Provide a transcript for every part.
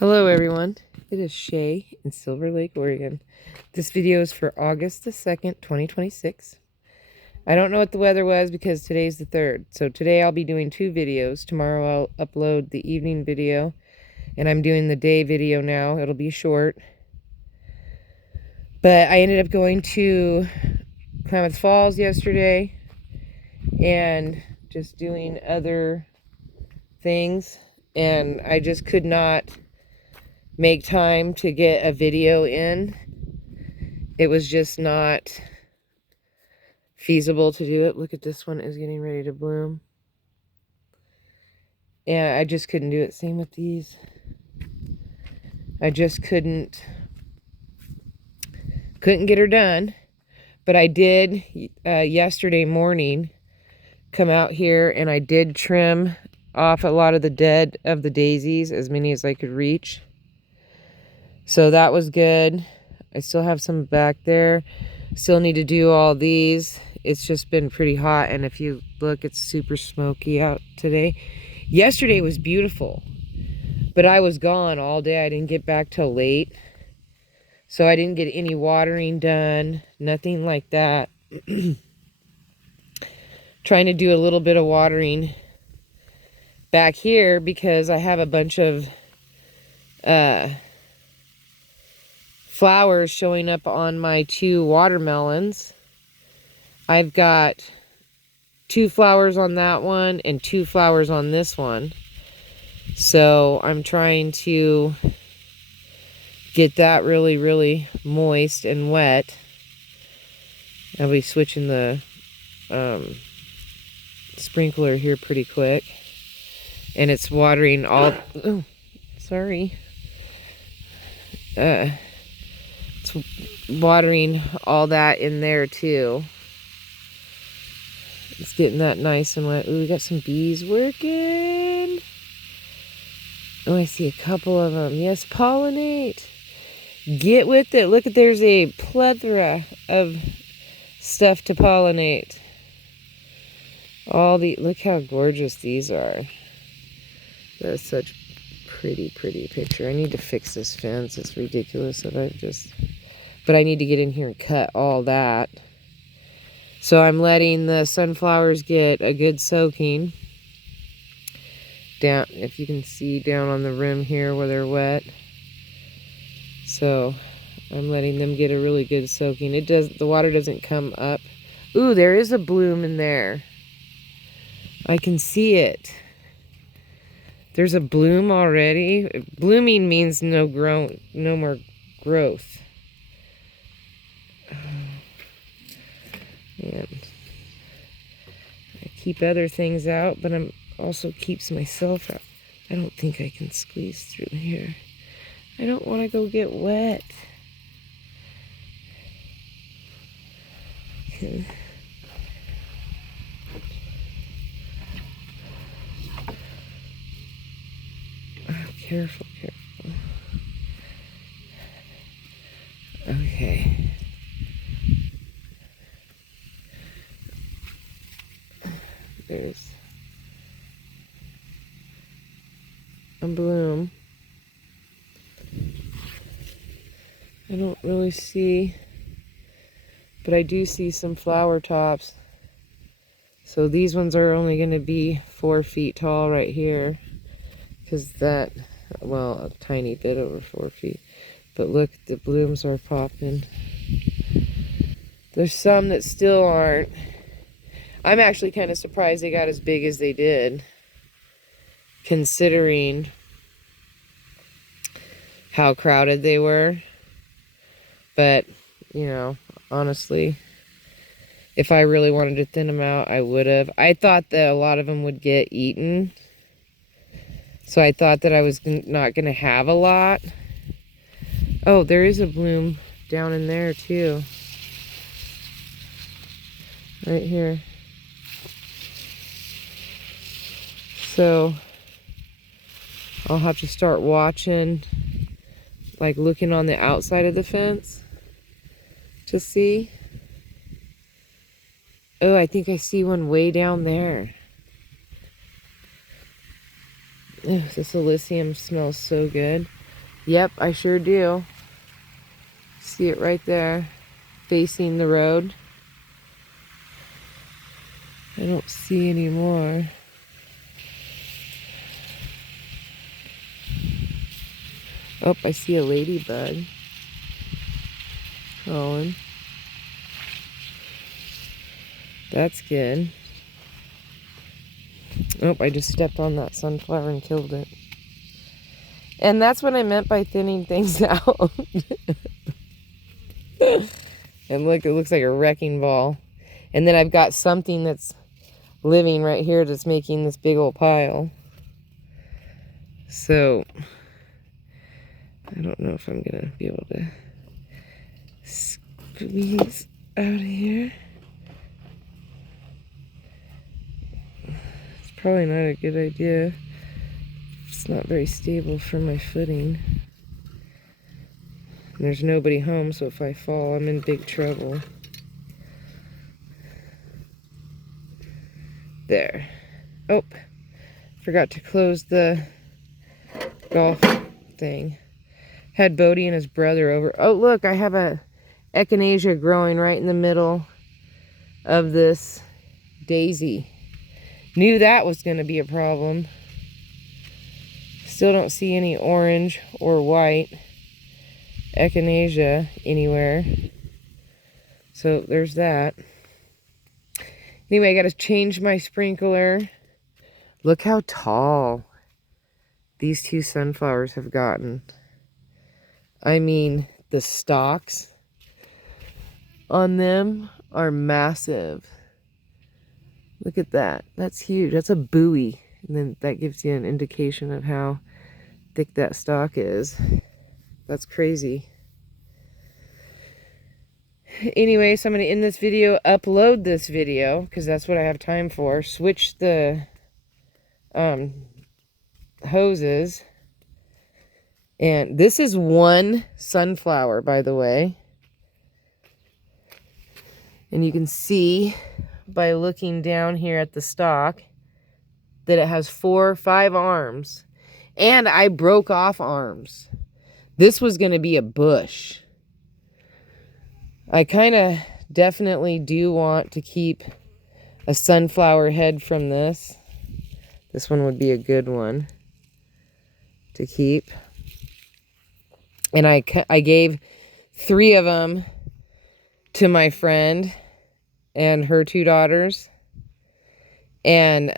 Hello everyone, it is Shay in Silver Lake, Oregon. This video is for August the 2nd, 2026. I don't know what the weather was because today's the 3rd. So today I'll be doing two videos. Tomorrow I'll upload the evening video and I'm doing the day video now. It'll be short. But I ended up going to Klamath Falls yesterday and just doing other things, and I just could not make time to get a video in. It was just not feasible to do it. Look at this one, is getting ready to bloom. And I just couldn't do it. Same with these. I just couldn't get her done. But I did yesterday morning come out here and I did trim off a lot of the dead of the daisies, as many as I could reach. So that was good. I still have some back there. Still need to do all these. It's just been pretty hot, and if you look, it's super smoky out today. Yesterday was beautiful, but I was gone all day. I didn't get back till late, so I didn't get any watering done, nothing like that. Trying to do a little bit of watering back here because I have a bunch of flowers showing up on my two watermelons. I've got 2 flowers on that one and 2 flowers on this one. So I'm trying to get that really, really moist and wet. I'll be switching the sprinkler here pretty quick. And it's watering all... Oh, sorry. It's watering all that in there too. It's getting that nice and wet. Ooh, we got some bees working. Oh, I see a couple of them. Yes, pollinate. Get with it. Look, there's a plethora of stuff to pollinate. Look how gorgeous these are. That's such pretty picture. I need to fix this fence. It's ridiculous that but I need to get in here and cut all that. So I'm letting the sunflowers get a good soaking down, if you can see down on the rim here where they're wet. So I'm letting them get a really good soaking. The water doesn't come up. Ooh, there is a bloom in there. I can see it. There's a bloom already. Blooming means no more growth. And I keep other things out, but I'm also keeps myself out. I don't think I can squeeze through here. I don't want to go get wet. Okay. Oh, careful. Okay. There's a bloom. I don't really see, but I do see some flower tops. So these ones are only going to be 4 feet tall right here, because well, a tiny bit over 4 feet. But look, the blooms are popping. There's some that still aren't. I'm actually kind of surprised they got as big as they did, considering how crowded they were. But, you know, honestly, if I really wanted to thin them out, I would have. I thought that a lot of them would get eaten. So I thought that I was not going to have a lot. Oh, there is a bloom down in there too. Right here. So I'll have to start watching, like looking on the outside of the fence to see. Oh, I think I see one way down there. Ugh, this Alyssium smells so good. Yep, I sure do. See it right there, facing the road. I don't see any more. Oh, I see a ladybug crawling. That's good. Oh, I just stepped on that sunflower and killed it. And that's what I meant by thinning things out. And look, it looks like a wrecking ball. And then I've got something that's living right here that's making this big old pile. So, I don't know if I'm going to be able to squeeze out of here. It's probably not a good idea. It's not very stable for my footing. And there's nobody home, so if I fall, I'm in big trouble. There. Oh, forgot to close the golf thing. Had Bodie and his brother over. Oh, look, I have a echinacea growing right in the middle of this daisy. Knew that was going to be a problem. Still don't see any orange or white echinacea anywhere. So there's that. Anyway, I got to change my sprinkler. Look how tall these two sunflowers have gotten. I mean, the stalks on them are massive. Look at that. That's huge. That's a buoy. And then that gives you an indication of how thick that stalk is. That's crazy. Anyway, so I'm going to end this video, upload this video, because that's what I have time for. Switch the hoses. And this is one sunflower, by the way. And you can see by looking down here at the stalk that it has 4 or 5 arms. And I broke off arms. This was going to be a bush. I kind of definitely do want to keep a sunflower head from this. This one would be a good one to keep. And I gave 3 of them to my friend and her 2 daughters. And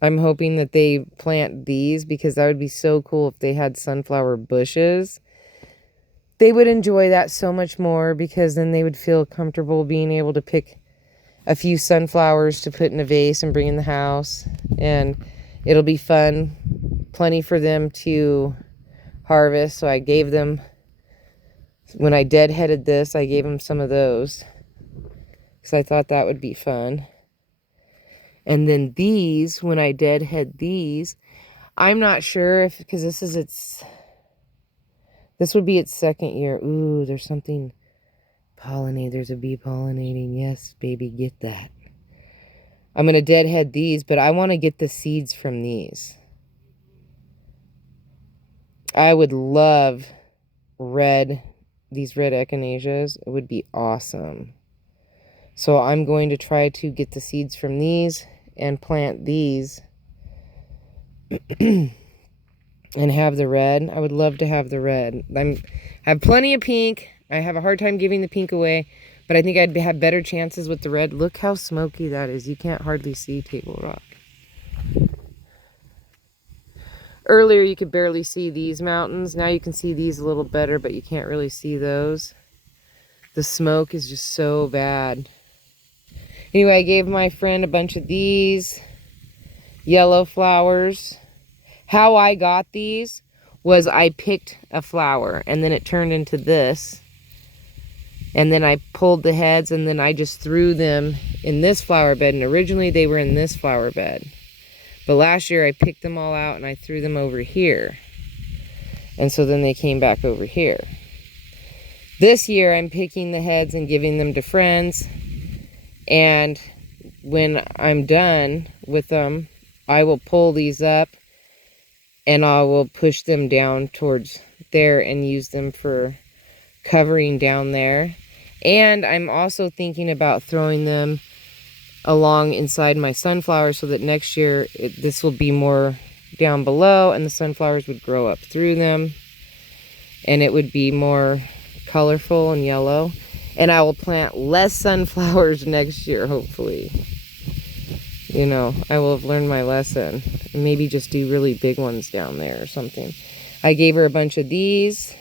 I'm hoping that they plant these, because that would be so cool if they had sunflower bushes. They would enjoy that so much more, because then they would feel comfortable being able to pick a few sunflowers to put in a vase and bring in the house. And it'll be fun. Plenty for them to harvest. So I gave them, when I deadheaded this, I gave them some of those. So I thought that would be fun. And then these, when I deadhead these, I'm not sure if, because this would be its 2nd year. Ooh, there's something pollinated. There's a bee pollinating. Yes, baby, get that. I'm going to deadhead these, but I want to get the seeds from these. I would love these red echinaceas. It would be awesome. So I'm going to try to get the seeds from these and plant these and have the red. I would love to have the red. I have plenty of pink. I have a hard time giving the pink away, but I think I'd have better chances with the red. Look how smoky that is. You can't hardly see Table Rock. Earlier you could barely see these mountains. Now you can see these a little better, but you can't really see those. The smoke is just so bad. Anyway, I gave my friend a bunch of these yellow flowers. How I got these was I picked a flower, and then it turned into this. And then I pulled the heads, and then I just threw them in this flower bed. And originally they were in this flower bed. But last year I picked them all out and I threw them over here. And so then they came back over here. This year I'm picking the heads and giving them to friends. And when I'm done with them, I will pull these up and I will push them down towards there and use them for covering down there. And I'm also thinking about throwing them along inside my sunflowers so that next year this will be more down below and the sunflowers would grow up through them and it would be more colorful and yellow. And I will plant less sunflowers next year, hopefully. You know, I will have learned my lesson. And maybe just do really big ones down there or something. I gave her a bunch of these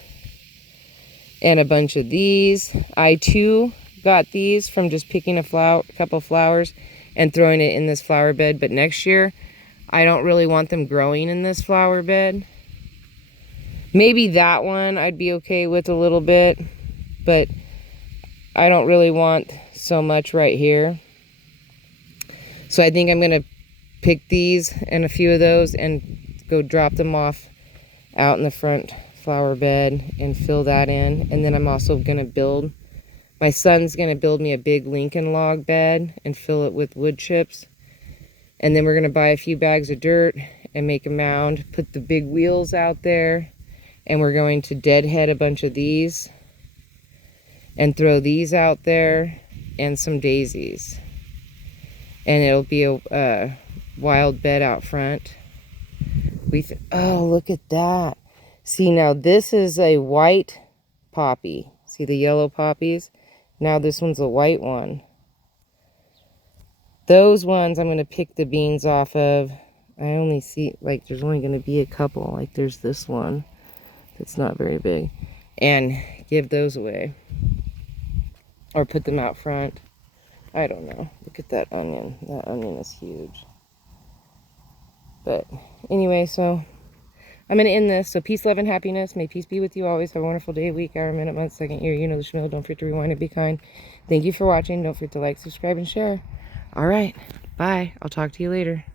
and a bunch of these. I too got these from just picking a couple flowers and throwing it in this flower bed. But next year, I don't really want them growing in this flower bed. Maybe that one I'd be okay with a little bit, but I don't really want so much right here. So I think I'm going to pick these and a few of those and go drop them off out in the front flower bed and fill that in. And then I'm also going to build, my son's going to build me a big Lincoln log bed and fill it with wood chips. And then we're going to buy a few bags of dirt and make a mound, put the big wheels out there, and we're going to deadhead a bunch of these and throw these out there and some daisies. And it'll be a wild bed out front. Oh, look at that. See, now this is a white poppy. See the yellow poppies? Now this one's a white one. Those ones I'm going to pick the beans off of. I only see, like, there's only going to be a couple. Like, there's this one that's not very big. And give those away. Or put them out front. I don't know. Look at that onion. That onion is huge. But anyway, so I'm going to end this. So peace, love, and happiness. May peace be with you always. Have a wonderful day, week, hour, minute, month, second, year. You know the schmill. Don't forget to rewind and be kind. Thank you for watching. Don't forget to like, subscribe, and share. All right. Bye. I'll talk to you later.